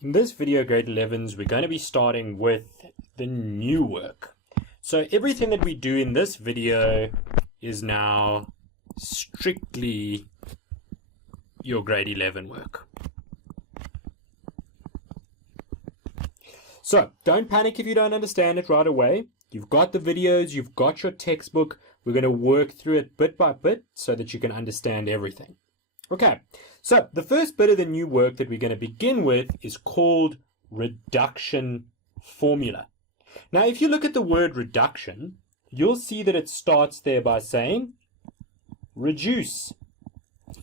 In this video, grade 11s, we're going to be starting with the new work. So everything that we do in this video is now strictly your grade 11 work. So don't panic if you don't understand it right away. You've got the videos, you've got your textbook. We're going to work through it bit by bit so that you can understand everything. Okay, so the first bit of the new work that we're going to begin with is called reduction formula. Now, if you look at the word reduction, you'll see that it starts there by saying reduce.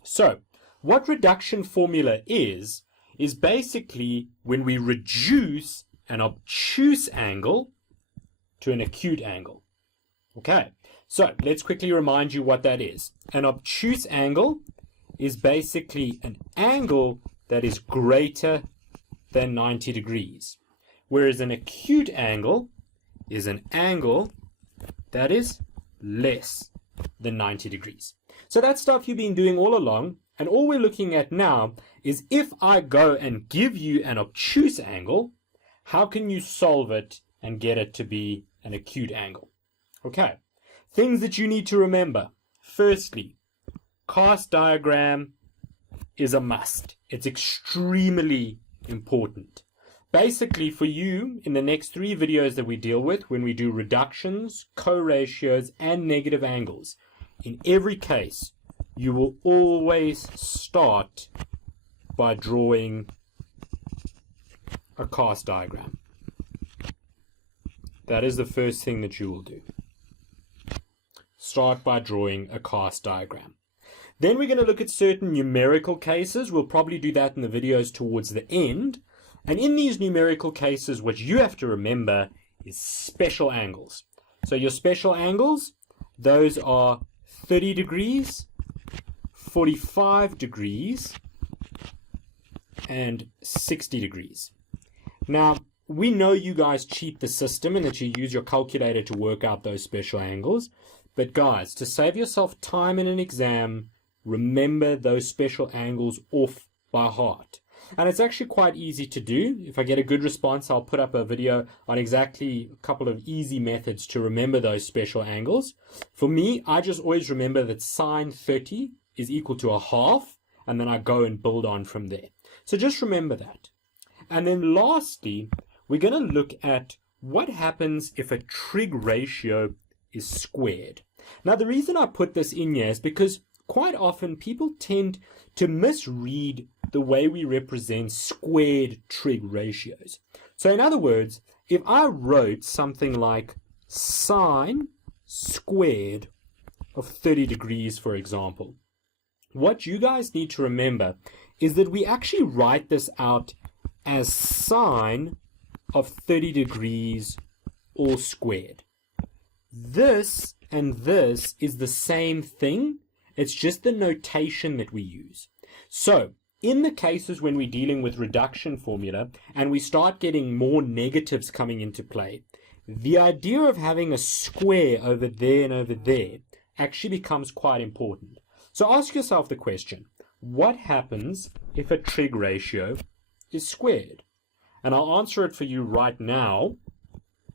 So what reduction formula is basically when we reduce an obtuse angle to an acute angle. Okay, so let's quickly remind you what that is. An obtuse angle is basically an angle that is greater than 90 degrees, whereas an acute angle is an angle that is less than 90 degrees. So that's stuff you've been doing all along, and all we're looking at now is if I go and give you an obtuse angle, how can you solve it and get it to be an acute angle? Okay, things that you need to remember. Firstly, cast diagram is a must. It's extremely important. Basically, for you, in the next 3 videos that we deal with, when we do reductions, co-ratios, and negative angles, in every case, you will always start by drawing a cast diagram. That is the first thing that you will do. Start by drawing a cast diagram. Then we're going to look at certain numerical cases. We'll probably do that in the videos towards the end. And in these numerical cases, what you have to remember is special angles. So your special angles, those are 30 degrees, 45 degrees, and 60 degrees. Now, we know you guys cheat the system and that you use your calculator to work out those special angles. But guys, to save yourself time in an exam, remember those special angles off by heart. And it's actually quite easy to do. If I get a good response, I'll put up a video on exactly a couple of easy methods to remember those special angles. For me, I just always remember that sine 30 is equal to a half, and then I go and build on from there. So just remember that. And then lastly, we're going to look at what happens if a trig ratio is squared. Now, the reason I put this in here is because quite often people tend to misread the way we represent squared trig ratios. So in other words, if I wrote something like sine squared of 30 degrees, for example, what you guys need to remember is that we actually write this out as sine of 30 degrees all squared. This and this is the same thing. It's just the notation that we use. So in the cases when we're dealing with reduction formula and we start getting more negatives coming into play, the idea of having a square over there and over there actually becomes quite important. So ask yourself the question, what happens if a trig ratio is squared? And I'll answer it for you right now,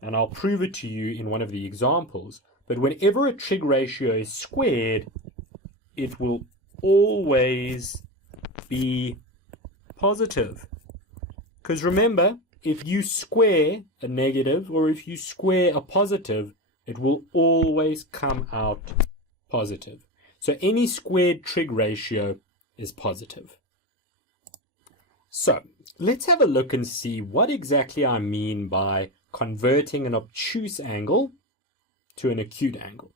and I'll prove it to you in one of the examples. But whenever a trig ratio is squared, it will always be positive. Because remember, if you square a negative or if you square a positive, it will always come out positive. So any squared trig ratio is positive. So let's have a look and see what exactly I mean by converting an obtuse angle to an acute angle.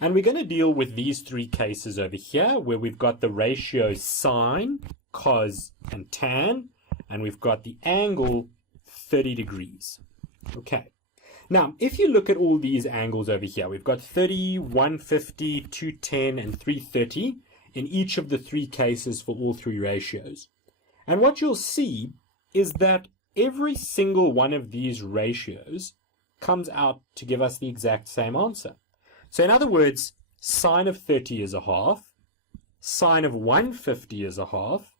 And we're going to deal with these 3 cases over here where we've got the ratio sine, cos, and tan, and we've got the angle 30 degrees. Okay. Now, if you look at all these angles over here, we've got 30, 150, 210, and 330 in each of the 3 cases for all 3 ratios. And what you'll see is that every single one of these ratios comes out to give us the exact same answer. So in other words, sine of 30 is a half, sine of 150 is a half,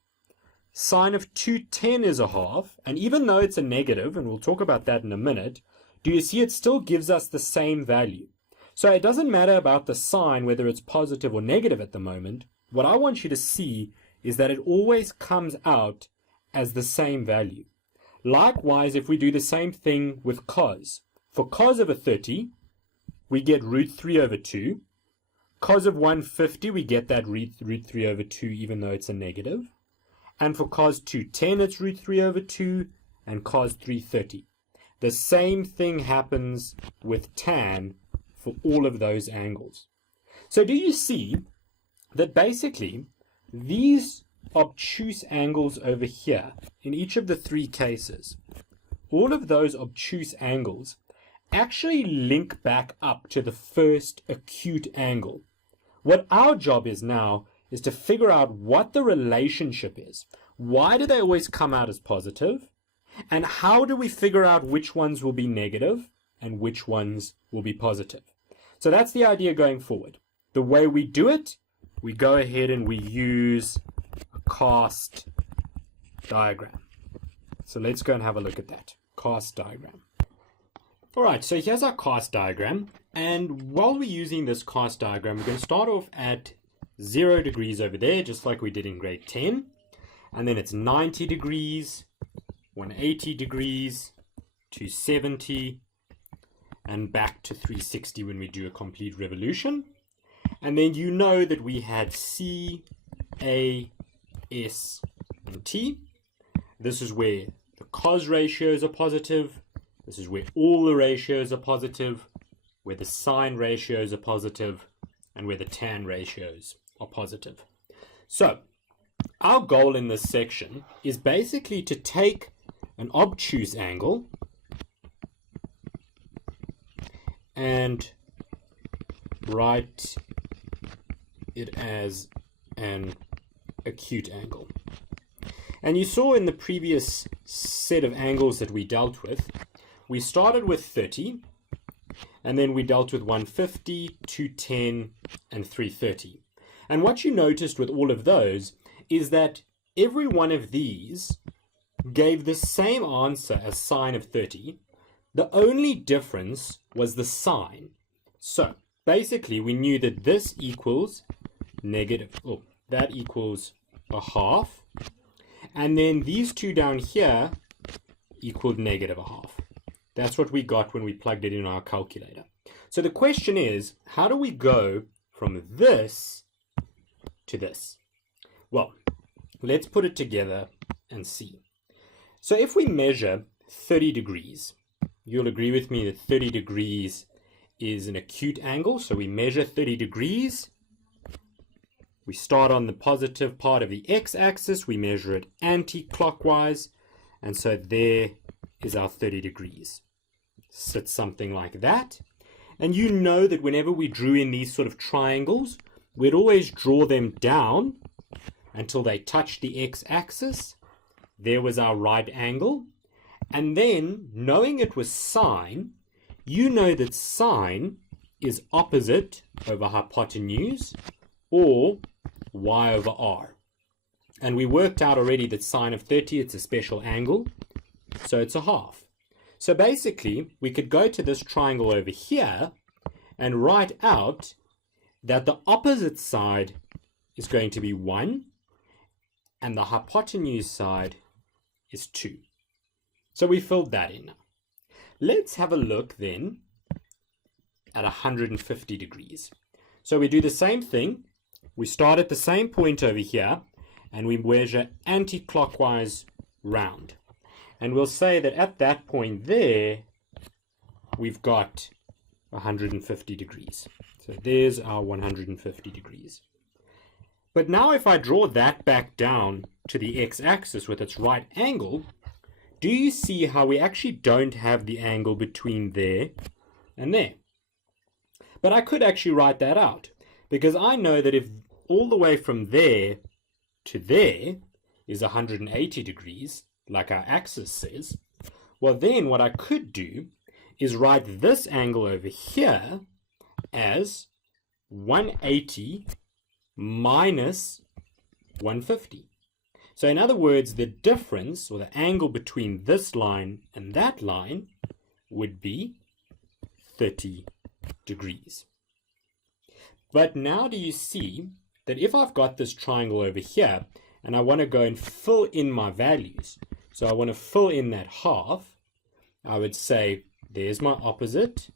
sine of 210 is a half, and even though it's a negative, and we'll talk about that in a minute, do you see it still gives us the same value? So it doesn't matter about the sign, whether it's positive or negative at the moment. What I want you to see is that it always comes out as the same value. Likewise, if we do the same thing with cos. For cos of a 30, we get root 3 over 2. Cos of 150, we get that root 3 over 2, even though it's a negative. And for cos 210, it's root 3 over 2, and cos 330. The same thing happens with tan for all of those angles. So do you see that basically these obtuse angles over here, in each of the three cases, all of those obtuse angles actually link back up to the first acute angle. What our job is now is to figure out what the relationship is. Why do they always come out as positive? And how do we figure out which ones will be negative and which ones will be positive? So that's the idea going forward. The way we do it, we go ahead and we use a cast diagram. So let's go and have a look at that. Cast diagram. All right, so here's our cast diagram. And while we're using this cast diagram, we're going to start off at 0 degrees over there, just like we did in grade 10. And then it's 90 degrees, 180 degrees, 270, and back to 360 when we do a complete revolution. And then you know that we had C, A, S, and T. This is where the cos ratios are positive. This is where all the ratios are positive, where the sine ratios are positive, and where the tan ratios are positive. So our goal in this section is basically to take an obtuse angle and write it as an acute angle. And you saw in the previous set of angles that we dealt with, we started with 30, and then we dealt with 150, 210, and 330. And what you noticed with all of those is that every one of these gave the same answer as sine of 30. The only difference was the sign. So basically we knew that this equals negative, that equals a half, and then these two down here equaled negative a half. That's what we got when we plugged it in our calculator. So the question is, how do we go from this to this? Well, let's put it together and see. So if we measure 30 degrees, you'll agree with me that 30 degrees is an acute angle. So we measure 30 degrees. We start on the positive part of the x-axis. We measure it anti-clockwise. And so there is our 30 degrees. Sits something like that. And you know that whenever we drew in these sort of triangles, we'd always draw them down until they touched the x-axis. There was our right angle. And then, knowing it was sine, you know that sine is opposite over hypotenuse, or y over r. And we worked out already that sine of 30, it's a special angle, so it's a half. So basically, we could go to this triangle over here and write out that the opposite side is going to be 1, and the hypotenuse side is 2. So we filled that in. Let's have a look then at 150 degrees. So we do the same thing. We start at the same point over here, and we measure anti-clockwise round. And we'll say that at that point there, we've got 150 degrees. So there's our 150 degrees. But now if I draw that back down to the x-axis with its right angle, do you see how we actually don't have the angle between there and there? But I could actually write that out, because I know that if all the way from there to there is 180 degrees, like our axis says, well then what I could do is write this angle over here as 180 minus 150. So in other words, the difference, or the angle between this line and that line, would be 30 degrees. But now do you see that if I've got this triangle over here, and I want to go and fill in my values, so I want to fill in that half, I would say, there's my opposite,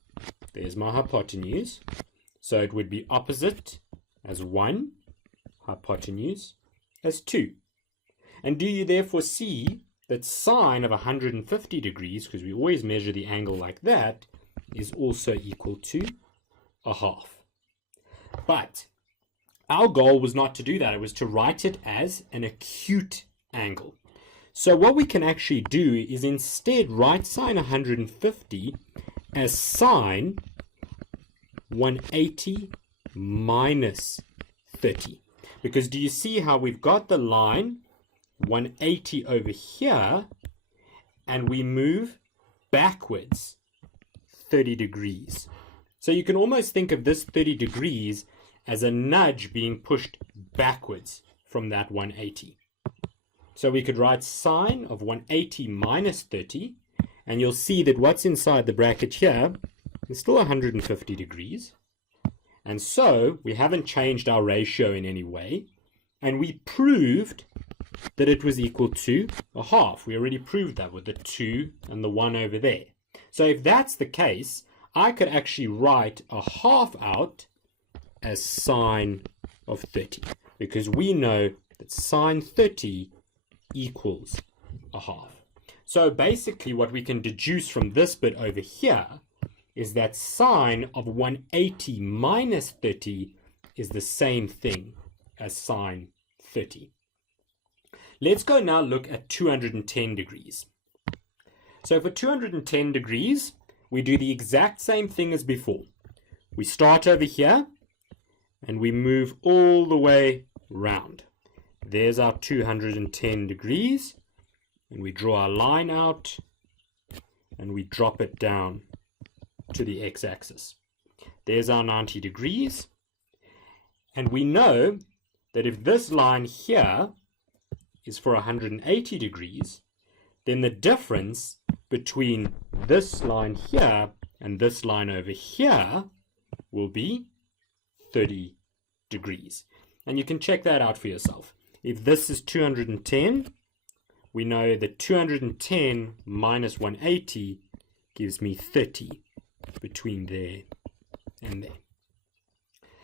there's my hypotenuse, so it would be opposite as 1, hypotenuse as 2. And do you therefore see that sine of 150 degrees, because we always measure the angle like that, is also equal to a half? But our goal was not to do that. It was to write it as an acute angle. So what we can actually do is instead write sine 150 as sine 180 minus 30. Because do you see how we've got the line 180 over here, and we move backwards 30 degrees. So you can almost think of this 30 degrees as a nudge being pushed backwards from that 180. So we could write sine of 180 minus 30, and you'll see that what's inside the bracket here is still 150 degrees. And so we haven't changed our ratio in any way, and we proved that it was equal to a half. We already proved that with the 2 and the 1 over there. So if that's the case, I could actually write a half out as sine of 30, because we know that sine 30 equals a half. So basically what we can deduce from this bit over here is that sine of 180 minus 30 is the same thing as sine 30. Let's go now look at 210 degrees. So for 210 degrees, we do the exact same thing as before. We start over here, and we move all the way round. There's our 210 degrees, and we draw our line out, and we drop it down to the x-axis. There's our 90 degrees, and we know that if this line here is for 180 degrees, then the difference between this line here and this line over here will be 30 degrees. And you can check that out for yourself. If this is 210, we know that 210 minus 180 gives me 30 between there and there.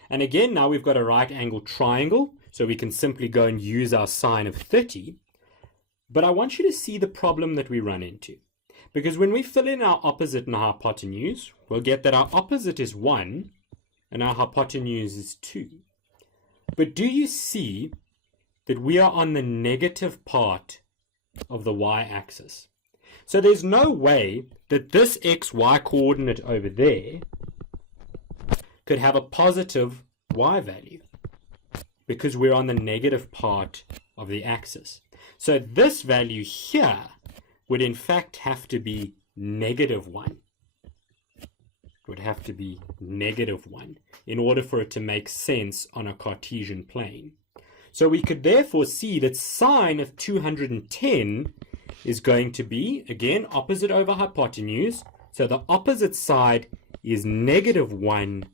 And again, now we've got a right angle triangle, so we can simply go and use our sine of 30. But I want you to see the problem that we run into. Because when we fill in our opposite and our hypotenuse, we'll get that our opposite is 1 and our hypotenuse is 2. But do you see that we are on the negative part of the y-axis? So there's no way that this xy coordinate over there could have a positive y value, because we're on the negative part of the axis. So this value here would in fact have to be negative 1. It would have to be negative 1 in order for it to make sense on a Cartesian plane. So we could therefore see that sine of 210 is going to be, again, opposite over hypotenuse. So the opposite side is negative 1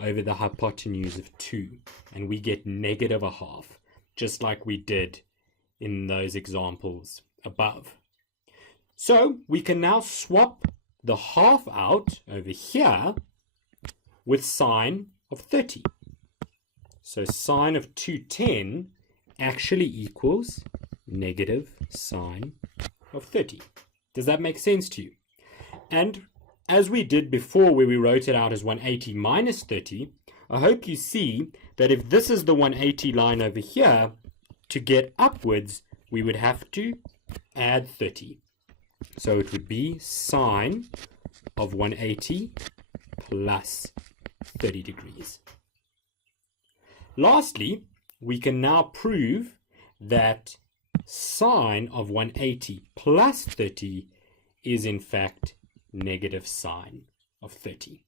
over the hypotenuse of 2. And we get negative a half, just like we did in those examples above. So we can now swap the half out over here with sine of 30. So sine of 210 actually equals negative sine of 30. Does that make sense to you? And as we did before, where we wrote it out as 180 minus 30, I hope you see that if this is the 180 line over here, to get upwards, we would have to add 30. So it would be sine of 180 plus 30 degrees. Lastly, we can now prove that sine of 180 plus 30 is in fact negative sine of 30.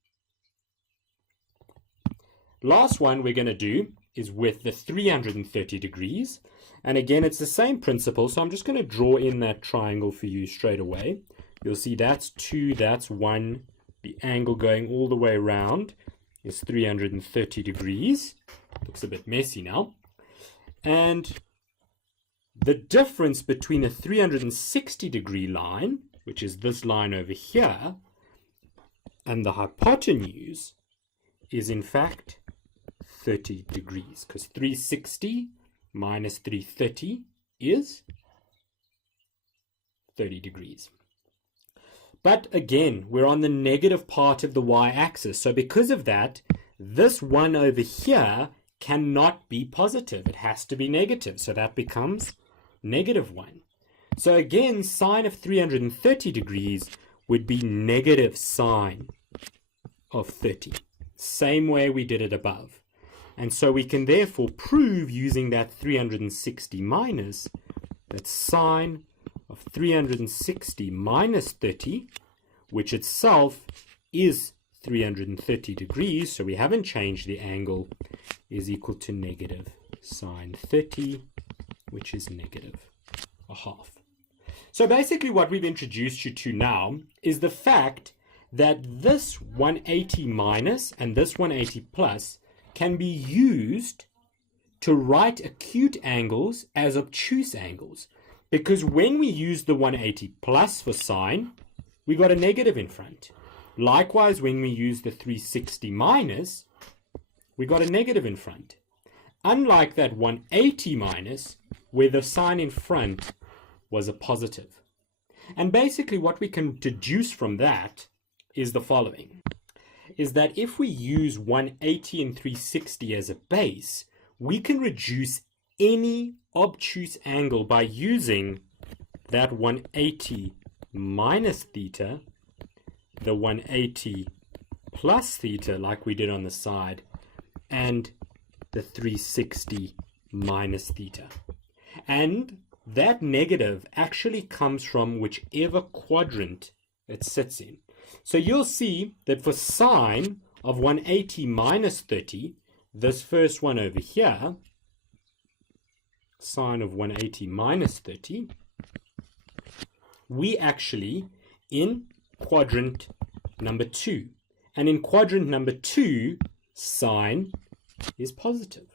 Last one we're going to do is with the 330 degrees. And again, it's the same principle. So I'm just going to draw in that triangle for you straight away. You'll see that's 2, that's 1. The angle going all the way around is 330 degrees. Looks a bit messy now. And the difference between a 360 degree line, which is this line over here, and the hypotenuse is in fact 30 degrees, because 360 minus 330 is 30 degrees. But again, we're on the negative part of the y-axis. So because of that, this one over here cannot be positive. It has to be negative. So that becomes negative 1. So again, sine of 330 degrees would be negative sine of 30. Same way we did it above. And so we can therefore prove using that 360 minus that sine of 360 minus 30, which itself is 330 degrees, so we haven't changed the angle, is equal to negative sine 30, which is negative a half. So basically what we've introduced you to now is the fact that this 180 minus and this 180 plus can be used to write acute angles as obtuse angles. Because when we use the 180 plus for sine, we got a negative in front. Likewise, when we use the 360 minus, we got a negative in front. Unlike that 180 minus, where the sign in front was a positive. And basically what we can deduce from that is the following. Is that if we use 180 and 360 as a base, we can reduce any obtuse angle by using that 180 minus theta, the 180 plus theta like we did on the side, and the 360 minus theta. And that negative actually comes from whichever quadrant it sits in. So you'll see that for sine of 180 minus 30, this first one over here, sine of 180 minus 30, we actually in quadrant number 2. And in quadrant number 2, sine is positive.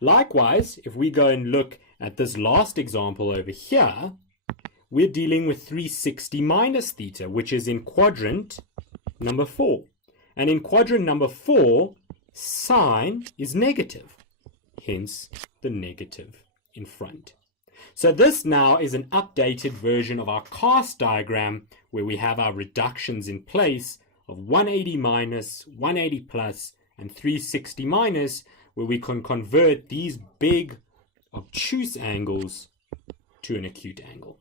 Likewise, if we go and look at this last example over here, we're dealing with 360 minus theta, which is in quadrant number 4. And in quadrant number 4, sine is negative, hence the negative in front. So this now is an updated version of our cast diagram where we have our reductions in place of 180 minus, 180 plus, and 360 minus, where we can convert these big obtuse angles to an acute angle.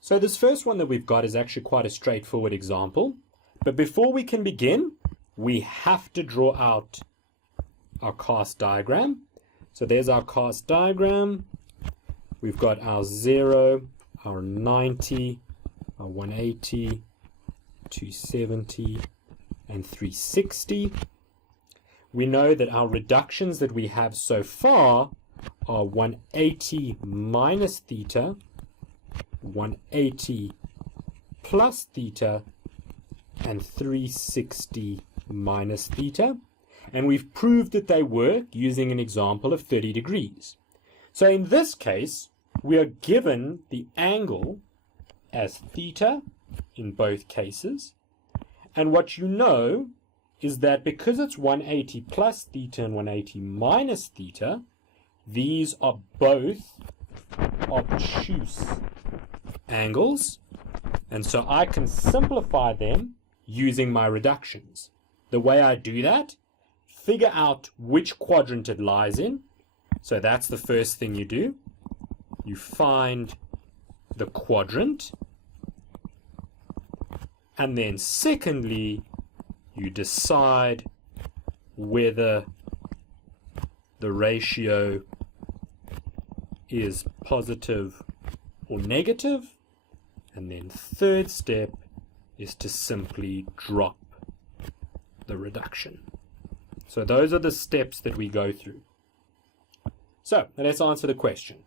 So this first one that we've got is actually quite a straightforward example. But before we can begin, we have to draw out our cast diagram. So there's our cast diagram. We've got our 0, our 90, our 180, 270, and 360. We know that our reductions that we have so far are 180 minus theta, 180 plus theta, and 360 minus theta. And we've proved that they work using an example of 30 degrees. So in this case, we are given the angle as theta in both cases. And what you know is that because it's 180 plus theta and 180 minus theta, these are both obtuse angles. And so I can simplify them using my reductions. The way I do that, figure out which quadrant it lies in. So that's the first thing you do. You find the quadrant. And then secondly, you decide whether the ratio is positive or negative. And then third step is to simply drop the reduction. So those are the steps that we go through. So let's answer the question.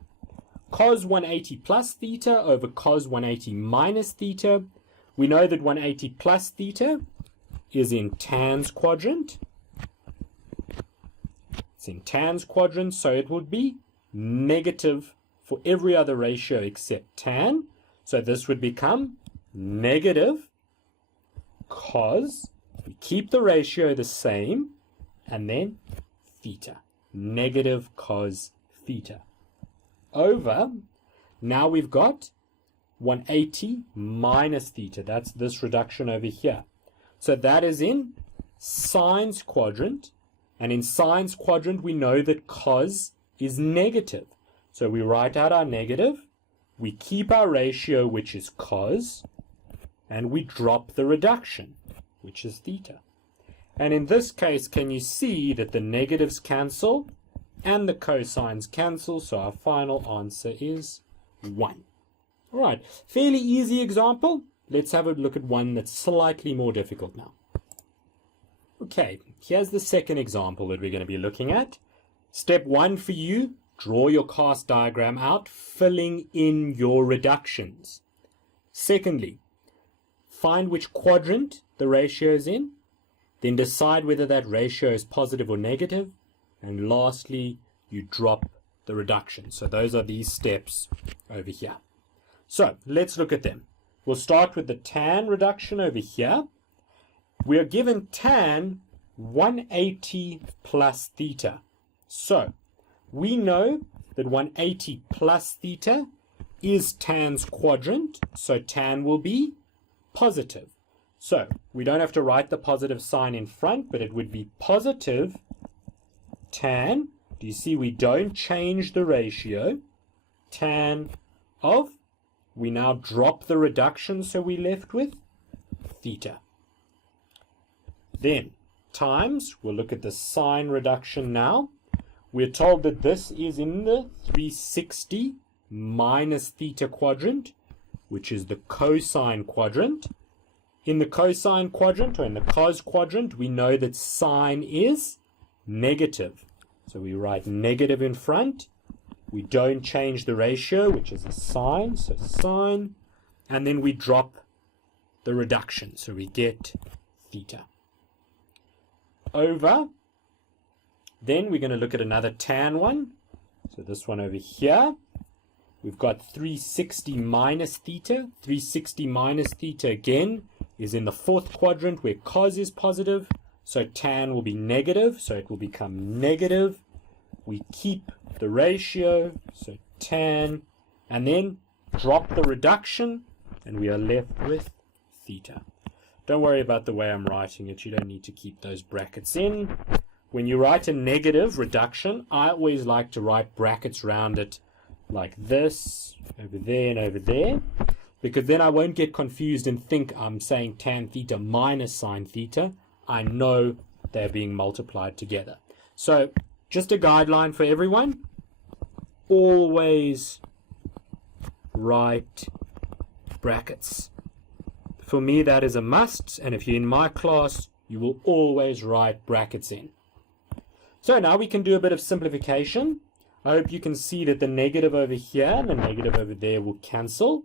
Cos 180 plus theta over cos 180 minus theta. We know that 180 plus theta is in tan's quadrant. It's in tan's quadrant, so it would be negative for every other ratio except tan. So this would become negative cos, we keep the ratio the same, and then theta. Negative cos theta. Over, now we've got 180 minus theta. That's this reduction over here. So that is in sine's quadrant. And in sine's quadrant, we know that cos is negative. So we write out our negative. We keep our ratio, which is cos. And we drop the reduction, which is theta. And in this case, can you see that the negatives cancel and the cosines cancel? So our final answer is 1. All right, fairly easy example. Let's have a look at one that's slightly more difficult now. Okay, here's the second example that we're going to be looking at. Step 1 for you, draw your cast diagram out, filling in your reductions. Secondly, find which quadrant the ratio is in. Then decide whether that ratio is positive or negative. And lastly, you drop the reduction. So those are these steps over here. So let's look at them. We'll start with the tan reduction over here. We are given tan 180 plus theta. So we know that 180 plus theta is tan's quadrant. So tan will be positive. So we don't have to write the positive sign in front, but it would be positive tan. Do you see we don't change the ratio? Tan of, we now drop the reduction, so we're left with theta. Then times, we'll look at the sine reduction now. We're told that this is in the 360 minus theta quadrant, which is the cosine quadrant. In the cosine quadrant, or in the cos quadrant, we know that sine is negative. So we write negative in front. We don't change the ratio, which is a sine, so sine. And then we drop the reduction, so we get theta. Over. Then we're going to look at another tan one. So this one over here. We've got 360 minus theta. 360 minus theta again is in the fourth quadrant where cos is positive. So tan will be negative, so it will become negative. We keep the ratio, so tan, and then drop the reduction, and we are left with theta. Don't worry about the way I'm writing it. You don't need to keep those brackets in. When you write a negative reduction, I always like to write brackets around it like this, over there and over there, because then I won't get confused and think I'm saying tan theta minus sine theta. I know they're being multiplied together. So just a guideline for everyone, always write brackets. For me, that is a must, and if you're in my class, you will always write brackets in. So now we can do a bit of simplification. I hope you can see that the negative over here and the negative over there will cancel.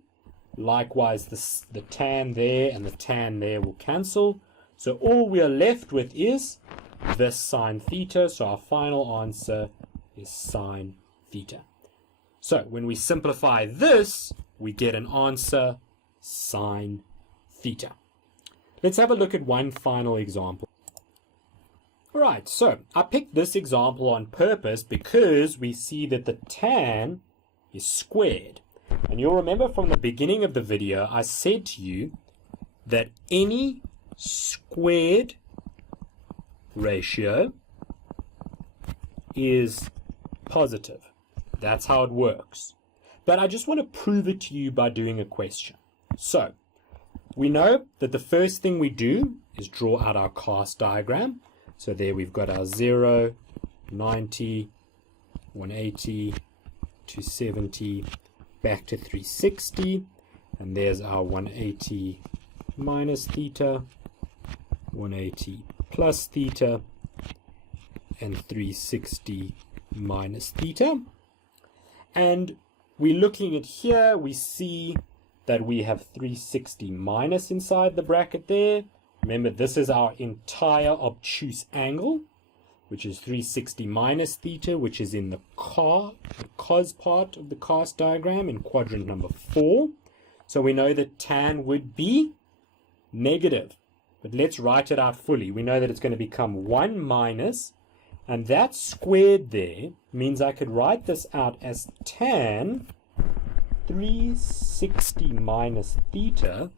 Likewise, the tan there and the tan there will cancel. So all we are left with is this sine theta. So our final answer is sine theta. So when we simplify this, we get an answer sine theta. Let's have a look at one final example. Alright, so I picked this example on purpose because we see that the tan is squared. And you'll remember from the beginning of the video, I said to you that any squared ratio is positive. That's how it works. But I just want to prove it to you by doing a question. So, we know that the first thing we do is draw out our cast diagram. So there we've got our 0, 90, 180, 270, back to 360. And there's our 180 minus theta, 180 plus theta, and 360 minus theta. And we're looking at here, we see that we have 360 minus inside the bracket there. Remember, this is our entire obtuse angle, which is 360 minus theta, which is in the cos part of the cast diagram in quadrant number 4. So we know that tan would be negative. But let's write it out fully. We know that it's going to become 1 minus, and that squared there means I could write this out as tan 360 minus theta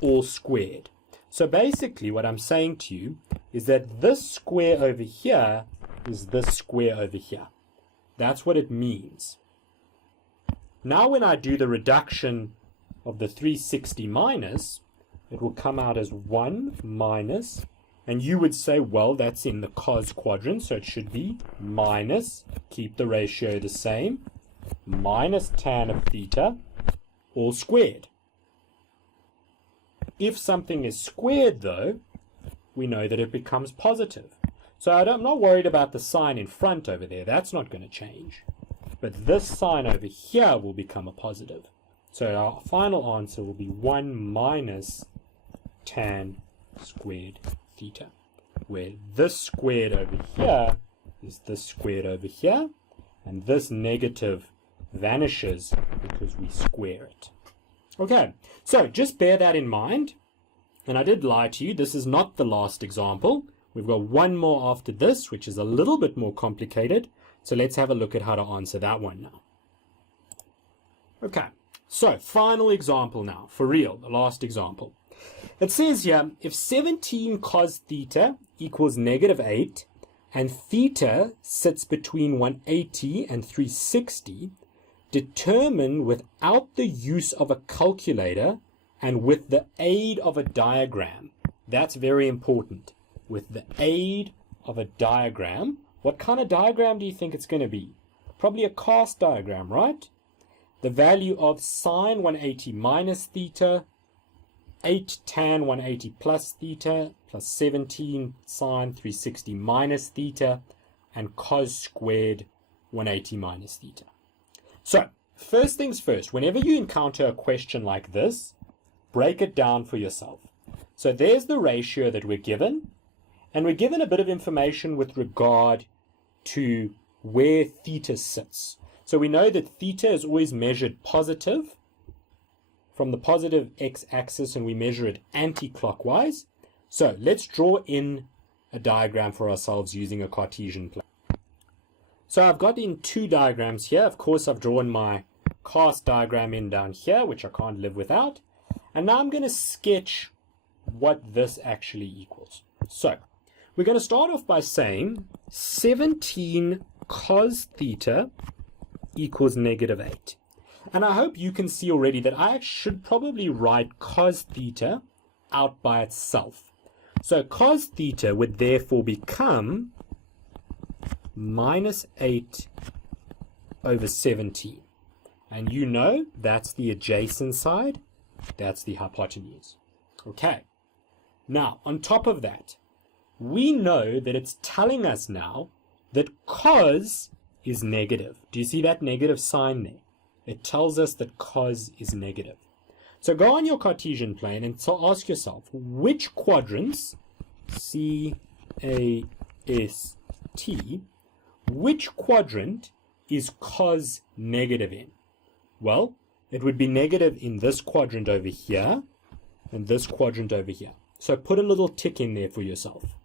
all squared. So basically what I'm saying to you is that this square over here is this square over here. That's what it means. Now when I do the reduction of the 360 minus, it will come out as 1 minus, and you would say, well, that's in the cos quadrant, so it should be minus, keep the ratio the same, minus tan of theta, all squared. If something is squared, though, we know that it becomes positive. So I'm not worried about the sign in front over there. That's not going to change. But this sign over here will become a positive. So our final answer will be 1 minus tan squared theta, where this squared over here is this squared over here, and this negative vanishes because we square it. Okay, so just bear that in mind. And I did lie to you, this is not the last example. We've got one more after this, which is a little bit more complicated. So let's have a look at how to answer that one now. Okay, so final example now, for real, the last example. It says here, if 17 cos theta equals negative 8, and theta sits between 180 and 360, determine without the use of a calculator and with the aid of a diagram. That's very important. With the aid of a diagram. What kind of diagram do you think it's going to be? Probably a cast diagram, right? The value of sine 180 minus theta, 8 tan 180 plus theta, plus 17 sine 360 minus theta, and cos squared 180 minus theta. So, first things first, whenever you encounter a question like this, break it down for yourself. So there's the ratio that we're given, and we're given a bit of information with regard to where theta sits. So we know that theta is always measured positive from the positive x-axis, and we measure it anti-clockwise. So let's draw in a diagram for ourselves using a Cartesian plane. So I've got in two diagrams here. Of course, I've drawn my cast diagram in down here, which I can't live without. And now I'm going to sketch what this actually equals. So we're going to start off by saying 17 cos theta equals negative 8. And I hope you can see already that I should probably write cos theta out by itself. So cos theta would therefore become minus 8 over 17. And you know that's the adjacent side, that's the hypotenuse. Okay. Now, on top of that, we know that it's telling us now that cos is negative. Do you see that negative sign there? It tells us that cos is negative. So go on your Cartesian plane and so ask yourself, which quadrants, C, A, S, T, which quadrant is cos negative in? Well, it would be negative in this quadrant over here and this quadrant over here. So put a little tick in there for yourself.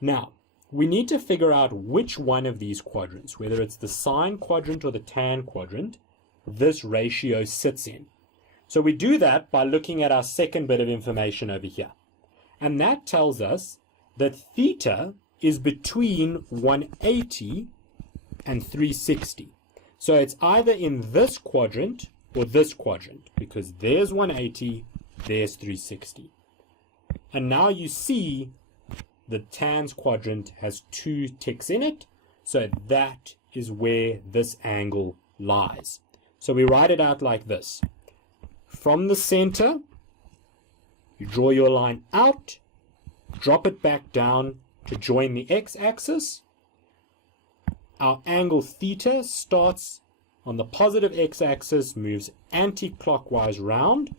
Now, we need to figure out which one of these quadrants, whether it's the sine quadrant or the tan quadrant, this ratio sits in. So we do that by looking at our second bit of information over here. And that tells us that theta is between 180 and 360. So it's either in this quadrant or this quadrant, because there's 180, there's 360. And now you see the tans quadrant has two ticks in it, so that is where this angle lies. So we write it out like this. From the center, you draw your line out, drop it back down, to join the x-axis. Our angle theta starts on the positive x-axis, moves anti-clockwise round.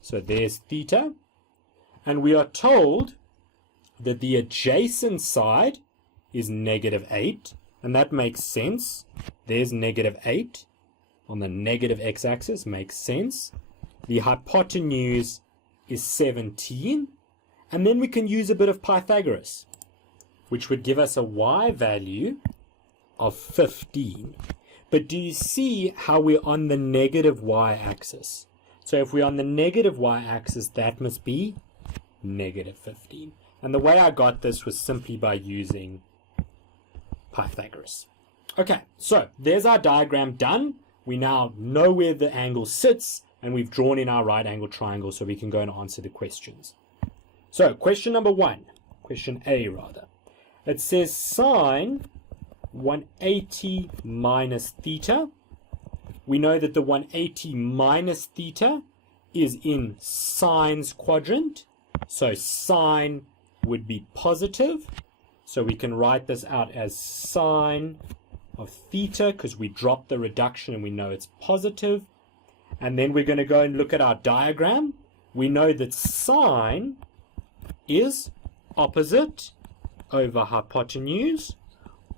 So there's theta. And we are told that the adjacent side is -8. And that makes sense. There's -8 on the negative x-axis. Makes sense. The hypotenuse is 17. And then we can use a bit of Pythagoras, which would give us a y value of 15. But do you see how we're on the negative y-axis? So if we're on the negative y-axis, that must be -15. And the way I got this was simply by using Pythagoras. Okay, so there's our diagram done. We now know where the angle sits, and we've drawn in our right angle triangle, so we can go and answer the questions. So question number 1, question A rather. It says sine 180 minus theta. We know that the 180 minus theta is in sine's quadrant. So sine would be positive. So we can write this out as sine of theta because we dropped the reduction and we know it's positive. And then we're going to go and look at our diagram. We know that sine is opposite over hypotenuse,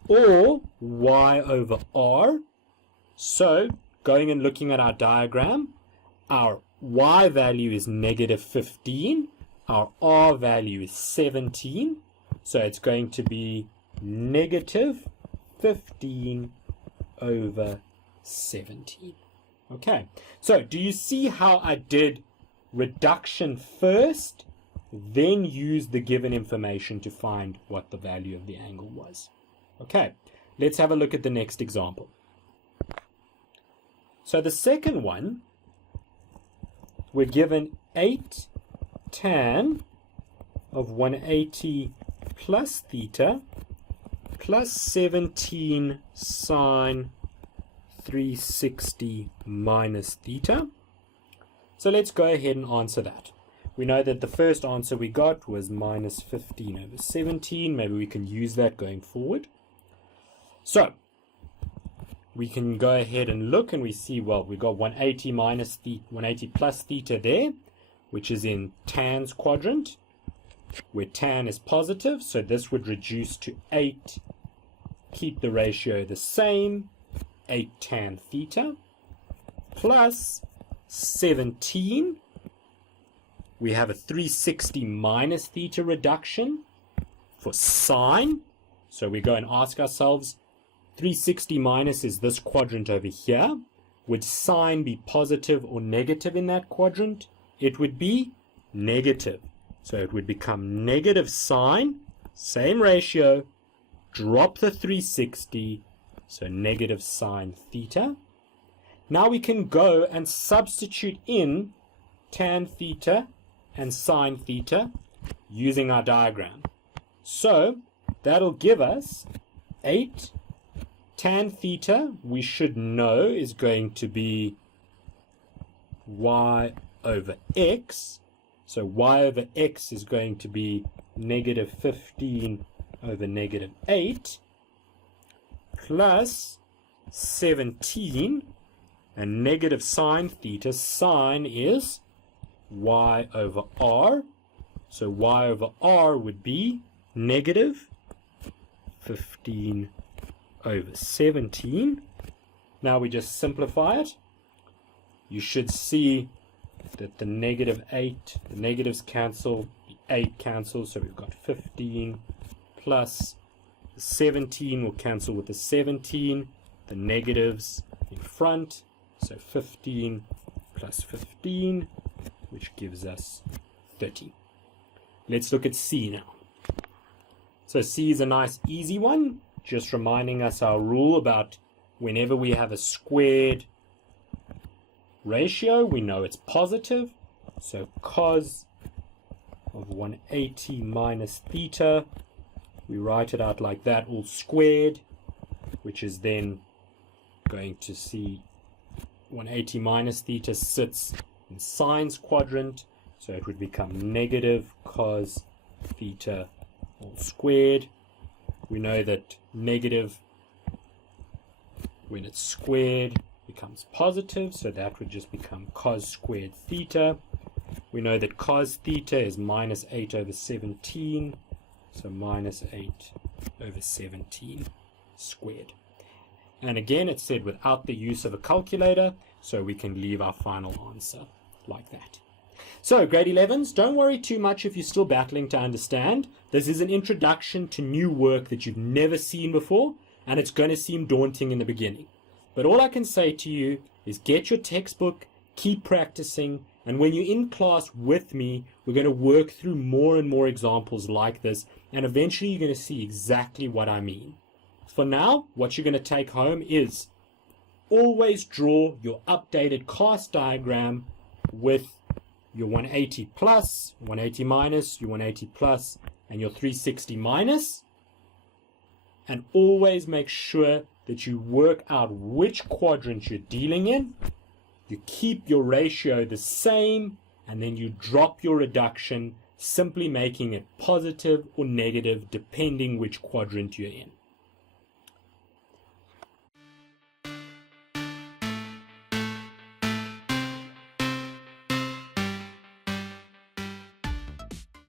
or y over r. So going and looking at our diagram, our y value is -15, our r value is 17, so it's going to be -15 over 17. Okay, so do you see how I did reduction first, then use the given information to find what the value of the angle was? Okay, let's have a look at the next example. So the second one, we're given 8 tan of 180 plus theta plus 17 sine 360 minus theta. So let's go ahead and answer that. We know that the first answer we got was -15 over 17. Maybe we can use that going forward. So we can go ahead and look and we see, well, we got 180 minus 180 plus theta there, which is in tan's quadrant, where tan is positive. So this would reduce to 8, keep the ratio the same, 8 tan theta, plus 17. We have a 360 minus theta reduction for sine. So we go and ask ourselves, 360 minus is this quadrant over here. Would sine be positive or negative in that quadrant? It would be negative. So it would become negative sine, same ratio, drop the 360, so negative sine theta. Now we can go and substitute in tan theta and sine theta using our diagram. So that'll give us 8 tan theta, we should know, is going to be y over x. So y over x is going to be -15 over -8 plus 17, and negative sine theta, sine is y over r. So y over r would be -15 over 17. Now we just simplify it. You should see that the -8, the negatives cancel, the 8 cancels, so we've got 15 plus the 17 will cancel with the 17, the negatives in front, so 15 plus 15, which gives us 30. Let's look at C now. So C is a nice easy one, just reminding us our rule about whenever we have a squared ratio, we know it's positive. So cos of 180 minus theta, we write it out like that, all squared, which is then going to see 180 minus theta sits in sine's quadrant, so it would become negative cos theta all squared. we know that negative, when it's squared, becomes positive, so that would just become cos squared theta. We know that cos theta is minus 8 over 17, so minus 8 over 17 squared. And again, it's said without the use of a calculator, so we can leave our final answer like that. So, grade 11s, don't worry too much if you're still battling to understand. This is an introduction to new work that you've never seen before, and it's going to seem daunting in the beginning. But all I can say to you is get your textbook, keep practicing, and when you're in class with me, we're going to work through more and more examples like this, and eventually you're going to see exactly what I mean. For now, what you're going to take home is always draw your updated cast diagram with your 180 plus, 180 minus, your 180 plus, and your 360 minus. And always make sure that you work out which quadrant you're dealing in. You keep your ratio the same, and then you drop your reduction, simply making it positive or negative depending which quadrant you're in.